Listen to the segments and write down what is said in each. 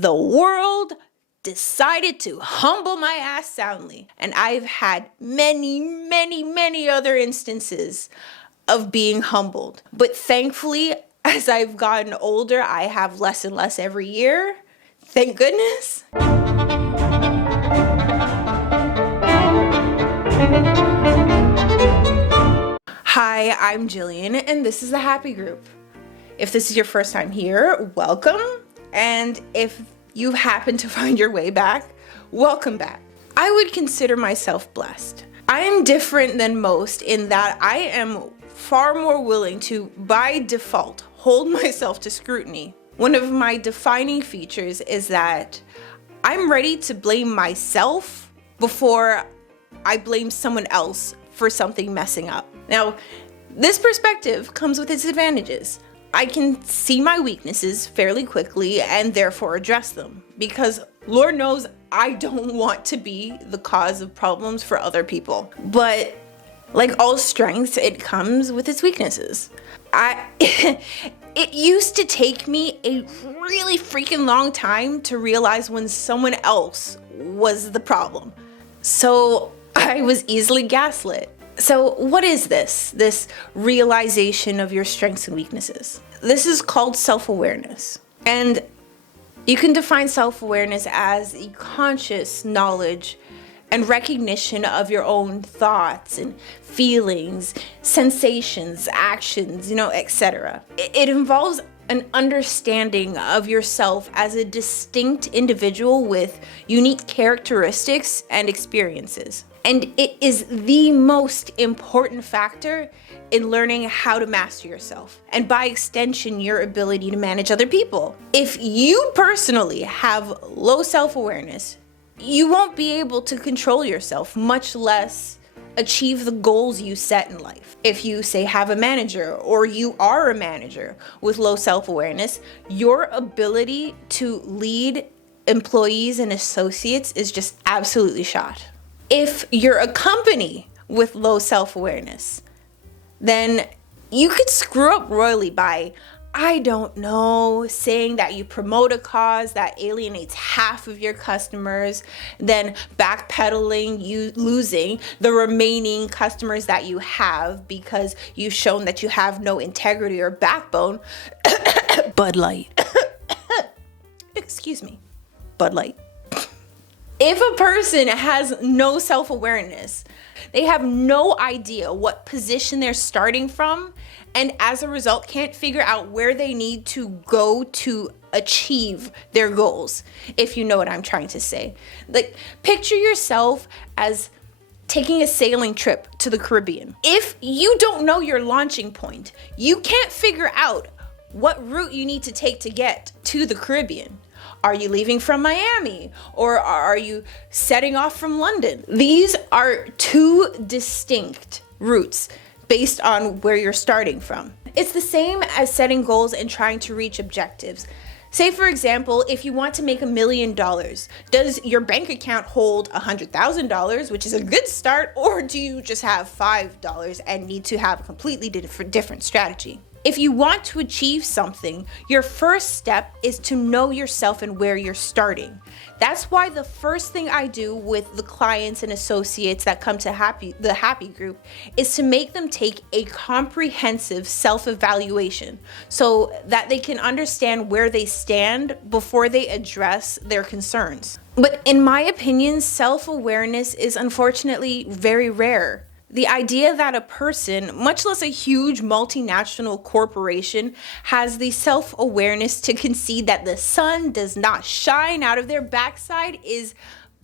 the world decided to humble my ass soundly. And I've had many, many, many other instances of being humbled. But thankfully, as I've gotten older, I have less and less every year. Thank goodness. Hi, I'm Jillian, and this is the Happy Group. If this is your first time here, welcome. And if you happen to find your way back, welcome back. I would consider myself blessed. I am different than most in that I am far more willing to, by default, hold myself to scrutiny. One of my defining features is that I'm ready to blame myself before I blame someone else for something messing up. Now, this perspective comes with its advantages. I can see my weaknesses fairly quickly and therefore address them, because Lord knows I don't want to be the cause of problems for other people. But like all strengths, it comes with its weaknesses. It used to take me a really freaking long time to realize when someone else was the problem. So I was easily gaslit. So what is this realization of your strengths and weaknesses? This is called self-awareness. And you can define self-awareness as a conscious knowledge and recognition of your own thoughts and feelings, sensations, actions, etc. It involves an understanding of yourself as a distinct individual with unique characteristics and experiences. And it is the most important factor in learning how to master yourself, and by extension, your ability to manage other people. If you personally have low self-awareness, you won't be able to control yourself, much less achieve the goals you set in life. If you, say, have a manager, or you are a manager with low self-awareness, your ability to lead employees and associates is just absolutely shot. If you're a company with low self-awareness, then you could screw up royally by, saying that you promote a cause that alienates half of your customers, then backpedaling, you losing the remaining customers that you have because you've shown that you have no integrity or backbone. Bud Light. Excuse me. Bud Light. If a person has no self-awareness, they have no idea what position they're starting from, and as a result can't figure out where they need to go to achieve their goals, if you know what I'm trying to say. Like, picture yourself as taking a sailing trip to the Caribbean. If you don't know your launching point, you can't figure out what route you need to take to get to the Caribbean. Are you leaving from Miami, or are you setting off from London? These are two distinct routes based on where you're starting from. It's the same as setting goals and trying to reach objectives. Say, for example, if you want to make $1 million, does your bank account hold $100,000, which is a good start, or do you just have $5 and need to have a completely different strategy? If you want to achieve something, your first step is to know yourself and where you're starting. That's why the first thing I do with the clients and associates that come to the Happy Group is to make them take a comprehensive self-evaluation so that they can understand where they stand before they address their concerns. But in my opinion, self-awareness is unfortunately very rare. The idea that a person, much less a huge multinational corporation, has the self-awareness to concede that the sun does not shine out of their backside is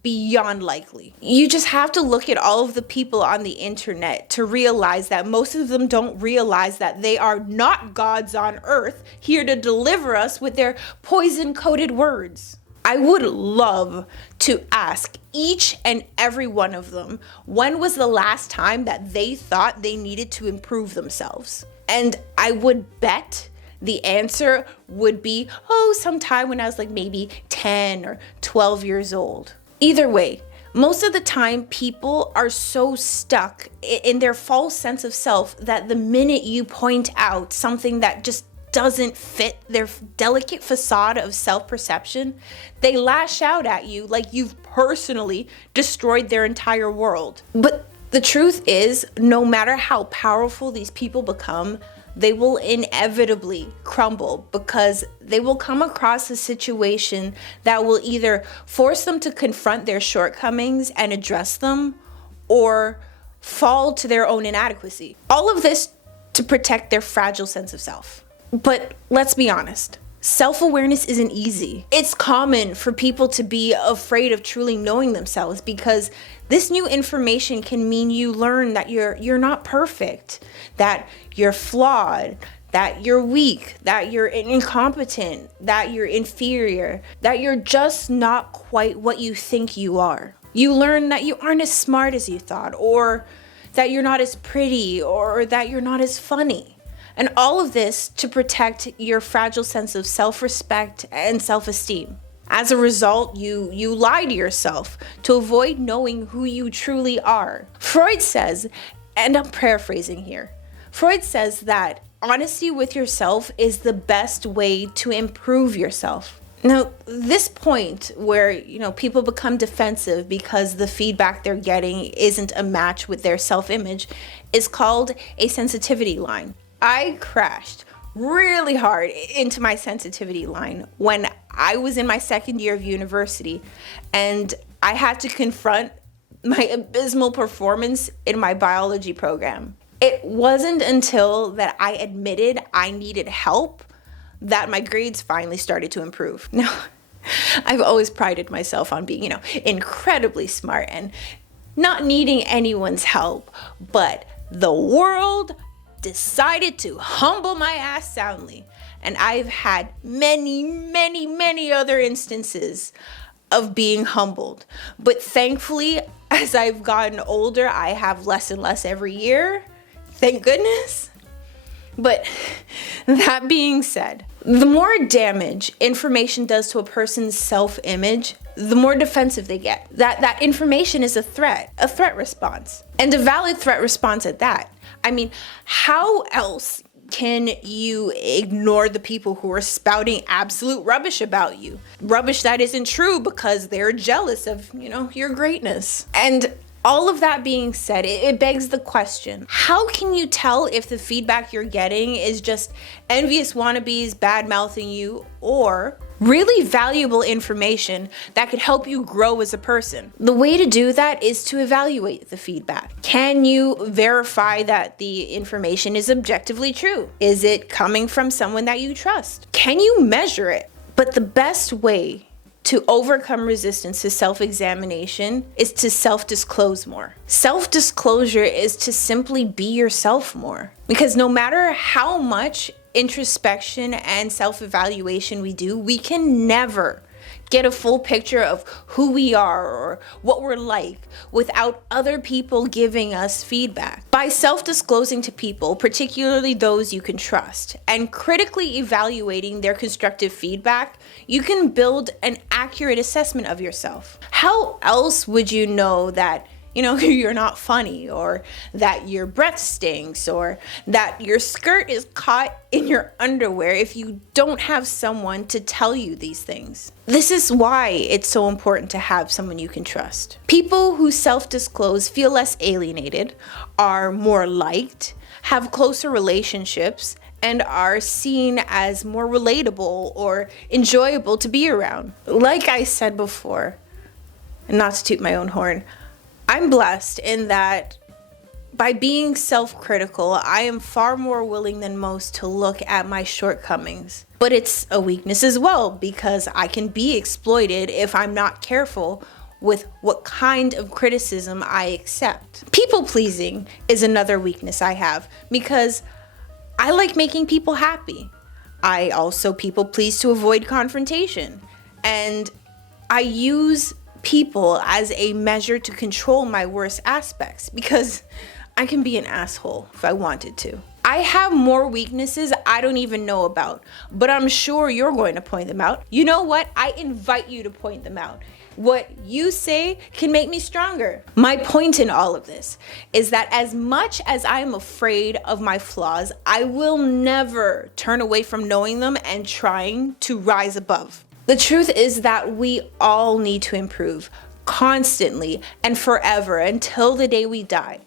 beyond likely. You just have to look at all of the people on the internet to realize that most of them don't realize that they are not gods on earth here to deliver us with their poison-coated words. I would love to ask each and every one of them, when was the last time that they thought they needed to improve themselves? And I would bet the answer would be, sometime when I was like maybe 10 or 12 years old. Either way, most of the time people are so stuck in their false sense of self that the minute you point out something that just doesn't fit their delicate facade of self-perception, they lash out at you like you've personally destroyed their entire world. But the truth is, no matter how powerful these people become, they will inevitably crumble because they will come across a situation that will either force them to confront their shortcomings and address them, or fall to their own inadequacy. All of this to protect their fragile sense of self. But let's be honest, self-awareness isn't easy. It's common for people to be afraid of truly knowing themselves because this new information can mean you learn that you're not perfect, that you're flawed, that you're weak, that you're incompetent, that you're inferior, that you're just not quite what you think you are. You learn that you aren't as smart as you thought, or that you're not as pretty, or that you're not as funny. And all of this to protect your fragile sense of self-respect and self-esteem. As a result, you lie to yourself to avoid knowing who you truly are. Freud says, and I'm paraphrasing here, Freud says that honesty with yourself is the best way to improve yourself. Now, this point where, people become defensive because the feedback they're getting isn't a match with their self-image is called a sensitivity line. I crashed really hard into my sensitivity line when I was in my second year of university and I had to confront my abysmal performance in my biology program. It wasn't until that I admitted I needed help that my grades finally started to improve. Now, I've always prided myself on being, incredibly smart and not needing anyone's help, but the world decided to humble my ass soundly. And I've had many, many, many other instances of being humbled. But thankfully, as I've gotten older, I have less and less every year. Thank goodness. But that being said, the more damage information does to a person's self-image, the more defensive they get. That information is a threat response, and a valid threat response at that. I mean, how else can you ignore the people who are spouting absolute rubbish about you? Rubbish that isn't true because they're jealous of, your greatness. And all of that being said, it begs the question, how can you tell if the feedback you're getting is just envious wannabes bad-mouthing you or really valuable information that could help you grow as a person? The way to do that is to evaluate the feedback. Can you verify that the information is objectively true? Is it coming from someone that you trust? Can you measure it? But the best way to overcome resistance to self-examination is to self-disclose more. Self-disclosure is to simply be yourself more. Because no matter how much introspection and self-evaluation we do, we can never get a full picture of who we are or what we're like without other people giving us feedback. By self-disclosing to people, particularly those you can trust, and critically evaluating their constructive feedback, you can build an accurate assessment of yourself. How else would you know that you're not funny, or that your breath stinks, or that your skirt is caught in your underwear if you don't have someone to tell you these things? This is why it's so important to have someone you can trust. People who self-disclose feel less alienated, are more liked, have closer relationships, and are seen as more relatable or enjoyable to be around. Like I said before, and not to toot my own horn, I'm blessed in that by being self-critical, I am far more willing than most to look at my shortcomings. But it's a weakness as well, because I can be exploited if I'm not careful with what kind of criticism I accept. People-pleasing is another weakness I have, because I like making people happy. I also people-please to avoid confrontation. And I use people as a measure to control my worst aspects, because I can be an asshole if I wanted to. I have more weaknesses I don't even know about, but I'm sure you're going to point them out. You know what? I invite you to point them out. What you say can make me stronger. My point in all of this is that as much as I'm afraid of my flaws, I will never turn away from knowing them and trying to rise above. The truth is that we all need to improve constantly and forever until the day we die.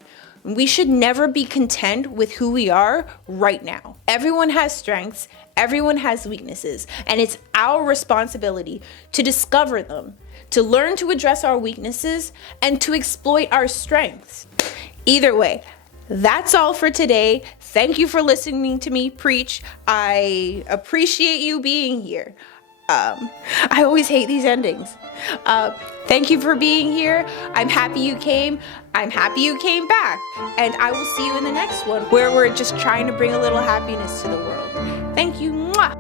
We should never be content with who we are right now. Everyone has strengths, everyone has weaknesses, and it's our responsibility to discover them, to learn to address our weaknesses, and to exploit our strengths. Either way, that's all for today. Thank you for listening to me preach. I appreciate you being here. I always hate these endings. Thank you for being here. I'm happy you came. I'm happy you came back. And I will see you in the next one where we're just trying to bring a little happiness to the world. Thank you. Mwah.